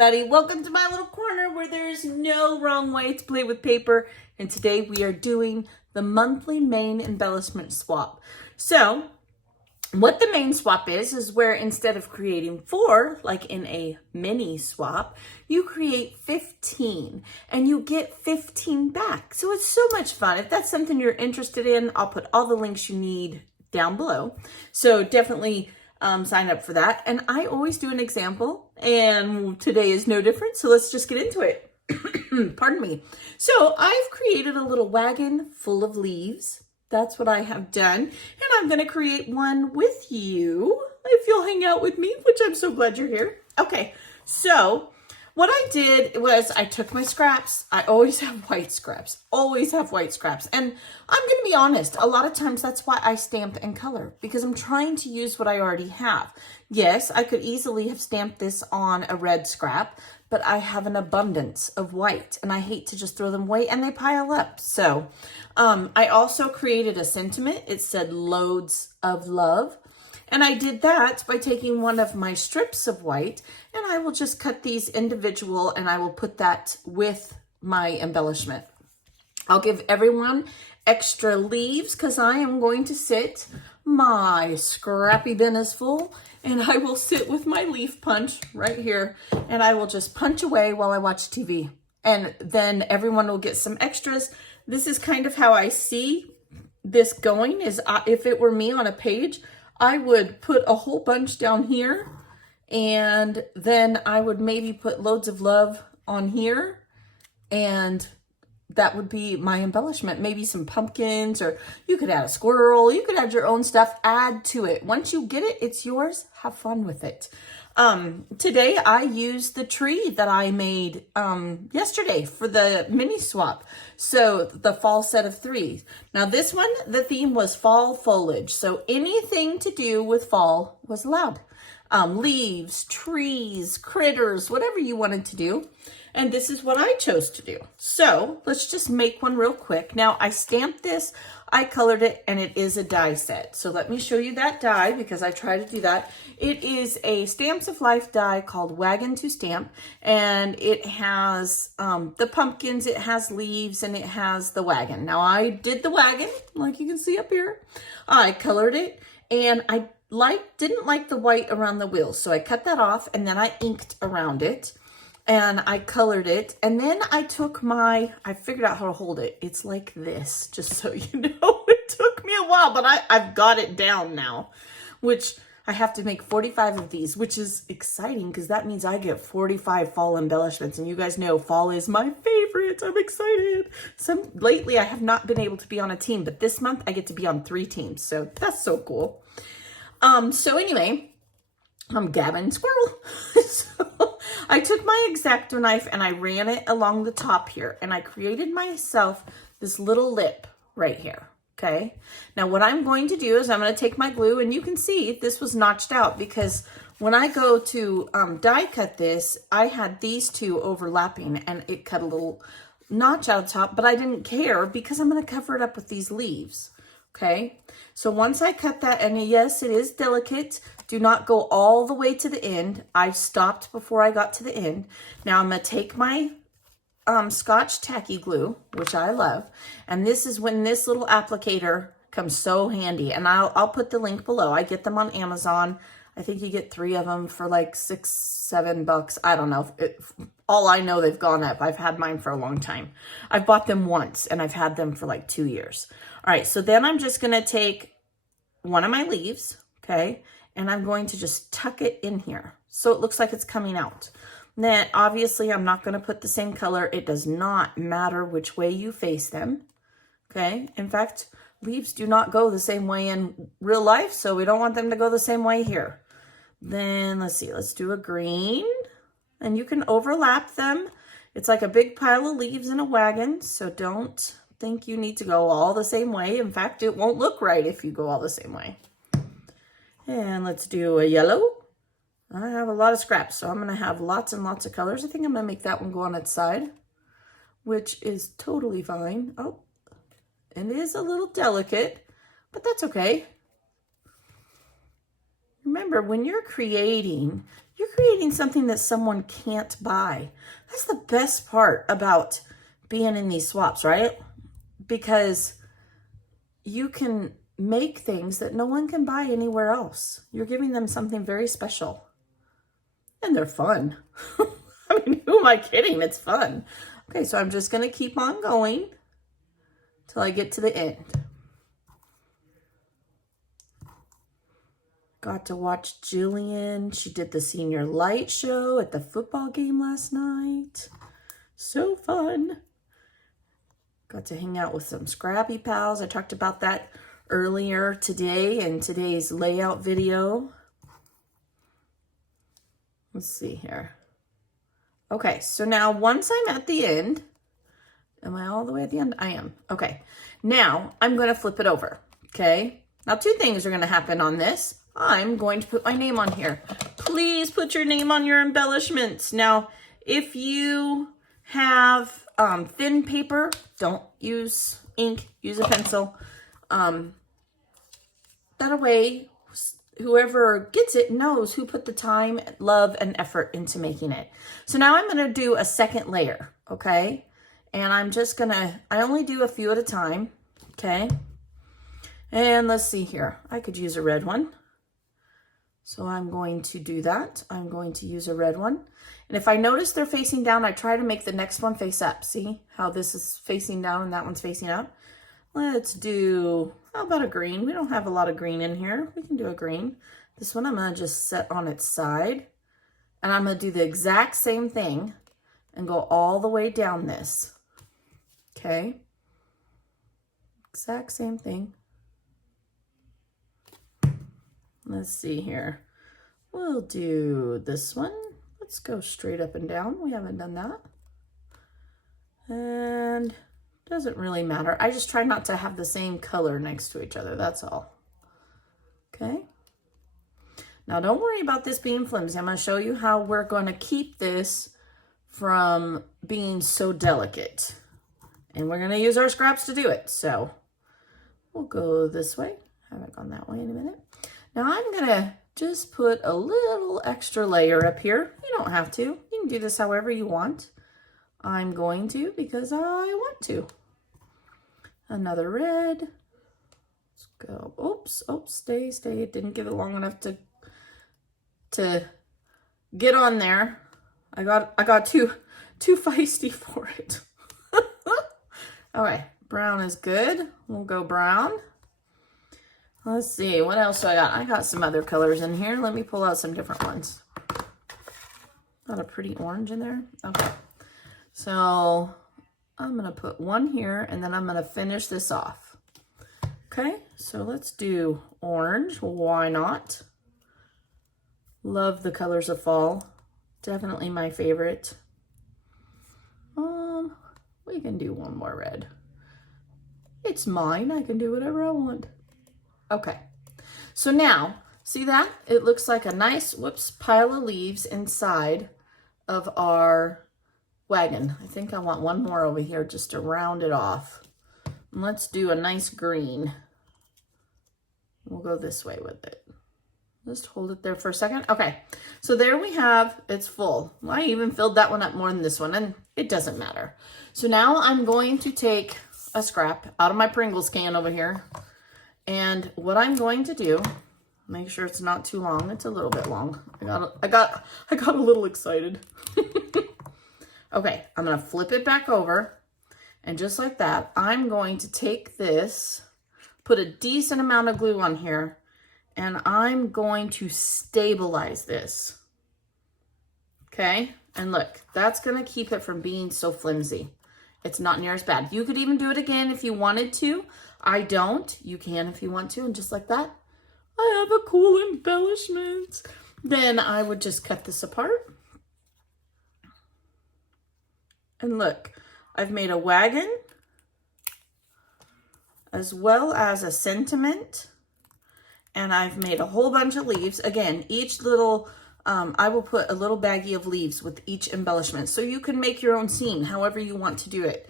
Buddy, welcome to my little corner where there is no wrong way to play with paper. And today we are doing the monthly main embellishment swap. So what the main swap is where instead of creating 4, like in a mini swap, you create 15 and you get 15 back. So it's so much fun. If that's something you're interested in, I'll put all the links you need down below. So definitely sign up for that. And I always do an example, and today is no different. So let's just get into it. Pardon me. So I've created a little wagon full of leaves. That's what I have done. And I'm going to create one with you if you'll hang out with me, which I'm so glad you're here. Okay, so what I did was I took my scraps. I always have white scraps, always have white scraps. And I'm going to be honest, a lot of times that's why I stamp and color, because I'm trying to use what I already have. Yes, I could easily have stamped this on a red scrap, but I have an abundance of white and I hate to just throw them away and they pile up. So I also created a sentiment. It said loads of love. And I did that by taking one of my strips of white, and I will just cut these individual and I will put that with my embellishment. I'll give everyone extra leaves because I am going to sit, my scrappy bin is full, and I will sit with my leaf punch right here and I will just punch away while I watch TV. And then everyone will get some extras. This is kind of how I see this going, is if it were me on a page, I would put a whole bunch down here, and then I would maybe put loads of love on here, and that would be my embellishment. Maybe some pumpkins, or you could add a squirrel. You could add your own stuff, add to it. Once you get it, it's yours. Have fun with it. Today I used the tree that I made yesterday for the mini swap. So the fall set of 3. Now this one, the theme was fall foliage. So anything to do with fall was allowed. Leaves, trees, critters, whatever you wanted to do. And this is what I chose to do. So let's just make one real quick. Now I stamped this, I colored it, and it is a die set. So let me show you that die because I try to do that. It is a Stamps of Life die called Wagon to Stamp, and it has the pumpkins, it has leaves, and it has the wagon. Now I did the wagon, like you can see up here. I colored it, and I didn't like the white around the wheels, so I cut that off, and then I inked around it. And I colored it, and then I took I figured out how to hold it. It's like this, just so you know. It took me a while, but I've got it down now, which I have to make 45 of these, which is exciting because that means I get 45 fall embellishments, and you guys know fall is my favorite. I'm excited. Lately, I have not been able to be on a team, but this month I get to be on 3 teams, so that's so cool. So anyway, I'm gabbing squirrel. So I took my X-Acto knife and I ran it along the top here, and I created myself this little lip right here. Okay. Now what I'm going to do is I'm going to take my glue, and you can see this was notched out because when I go to die cut this, I had these 2 overlapping and it cut a little notch out top, but I didn't care because I'm going to cover it up with these leaves. Okay, so once I cut that, and yes, it is delicate. Do not go all the way to the end. I stopped before I got to the end. Now I'm going to take my Scotch tacky glue, which I love, and this is when this little applicator comes so handy, and I'll put the link below. I get them on Amazon. I think you get 3 of them for like $6, $7. I don't know. All I know, they've gone up. I've had mine for a long time. I've bought them once, and I've had them for like 2 years. All right, so then I'm just going to take one of my leaves, okay, and I'm going to just tuck it in here so it looks like it's coming out. Then obviously I'm not going to put the same color. It does not matter which way you face them, okay? In fact, leaves do not go the same way in real life, so we don't want them to go the same way here. Then let's see, let's do a green, and you can overlap them. It's like a big pile of leaves in a wagon, so don't think you need to go all the same way. In fact, it won't look right if you go all the same way. And let's do a yellow. I have a lot of scraps, so I'm going to have lots and lots of colors. I think I'm going to make that one go on its side, which is totally fine. Oh, it is a little delicate, but that's okay. Remember, when you're creating, you're creating something that someone can't buy. That's the best part about being in these swaps, right? Because you can make things that no one can buy anywhere else. You're giving them something very special. And they're fun. I mean, who am I kidding? It's fun. Okay, so I'm just going to keep on going till I get to the end. Got to watch Jillian. She did the senior light show at the football game last night. So fun. Got to hang out with some Scrappy pals. I talked about that earlier today in today's layout video. Let's see here. Okay, so now once I'm at the end, am I all the way at the end? I am. Okay, now I'm going to flip it over. Okay, now two things are going to happen on this. I'm going to put my name on here. Please put your name on your embellishments. Now, if you have thin paper, don't use ink, use a pencil. That way, whoever gets it knows who put the time, love, and effort into making it. So now I'm going to do a second layer, okay? And I'm just going to, I only do a few at a time, okay? And let's see here. I could use a red one. So I'm going to do that. I'm going to use a red one. And if I notice they're facing down, I try to make the next one face up. See how this is facing down and that one's facing up? Let's do, how about a green? We don't have a lot of green in here. We can do a green. This one I'm going to just set on its side. And I'm going to do the exact same thing and go all the way down this. Okay? Exact same thing. Let's see here. We'll do this one. Let's go straight up and down. We haven't done that. And doesn't really matter. I just try not to have the same color next to each other. That's all. Okay. Now don't worry about this being flimsy. I'm going to show you how we're going to keep this from being so delicate. And we're going to use our scraps to do it. So we'll go this way. Haven't gone that way in a minute. Now I'm going to just put a little extra layer up here. You don't have to. You can do this however you want. I'm going to because I want to. Another red. Let's go. Oops, stay. It didn't give it long enough to get on there. I got too feisty for it. All right, brown is good. We'll go brown. Let's see, what else do I got? I got some other colors in here. Let me pull out some different ones. Got a pretty orange in there. Okay, so I'm gonna put one here and then I'm gonna finish this off. Okay, so let's do orange. Why not? Love the colors of fall. Definitely my favorite. We can do one more red. It's mine. I can do whatever I want. Okay, so now, see that? It looks like a nice, pile of leaves inside of our wagon. I think I want one more over here just to round it off. And let's do a nice green. We'll go this way with it. Just hold it there for a second. Okay, so there we have, it's full. I even filled that one up more than this one, and it doesn't matter. So now I'm going to take a scrap out of my Pringles can over here. And what I'm going to do, make sure it's not too long. It's a little bit long. I got a little excited. Okay, I'm going to flip it back over. And just like that, I'm going to take this, put a decent amount of glue on here, and I'm going to stabilize this. Okay, and look, that's going to keep it from being so flimsy. It's not near as bad. You could even do it again if you wanted to. I don't. You can if you want to. And just like that, I have a cool embellishment. Then I would just cut this apart. And look, I've made a wagon as well as a sentiment. And I've made a whole bunch of leaves. Again, each little, I will put a little baggie of leaves with each embellishment. So you can make your own scene, however you want to do it.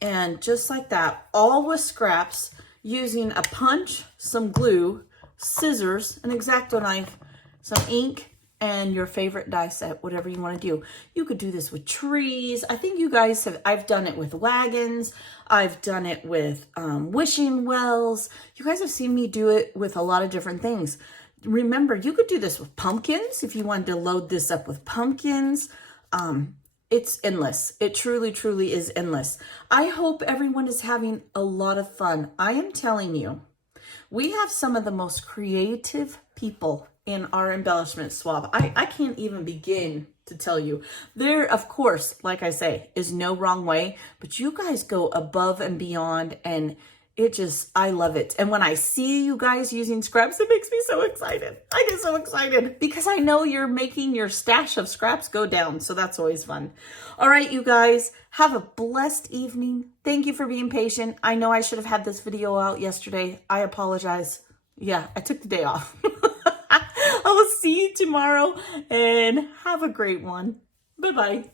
And just like that, all with scraps, using a punch, some glue, scissors, an X-Acto knife, some ink, and your favorite die set, whatever you want to do. You could do this with trees. I think you guys have, I've done it with wagons. I've done it with wishing wells. You guys have seen me do it with a lot of different things. Remember, you could do this with pumpkins if you wanted to load this up with pumpkins. It's endless. It truly, truly is endless. I hope everyone is having a lot of fun. I am telling you, we have some of the most creative people in our embellishment swap. I can't even begin to tell you. There, of course, like I say, is no wrong way, but you guys go above and beyond, and it just, I love it. And when I see you guys using scraps, it makes me so excited. I get so excited because I know you're making your stash of scraps go down. So that's always fun. All right, you guys, have a blessed evening. Thank you for being patient. I know I should have had this video out yesterday. I apologize. Yeah, I took the day off. I will see you tomorrow and have a great one. Bye-bye.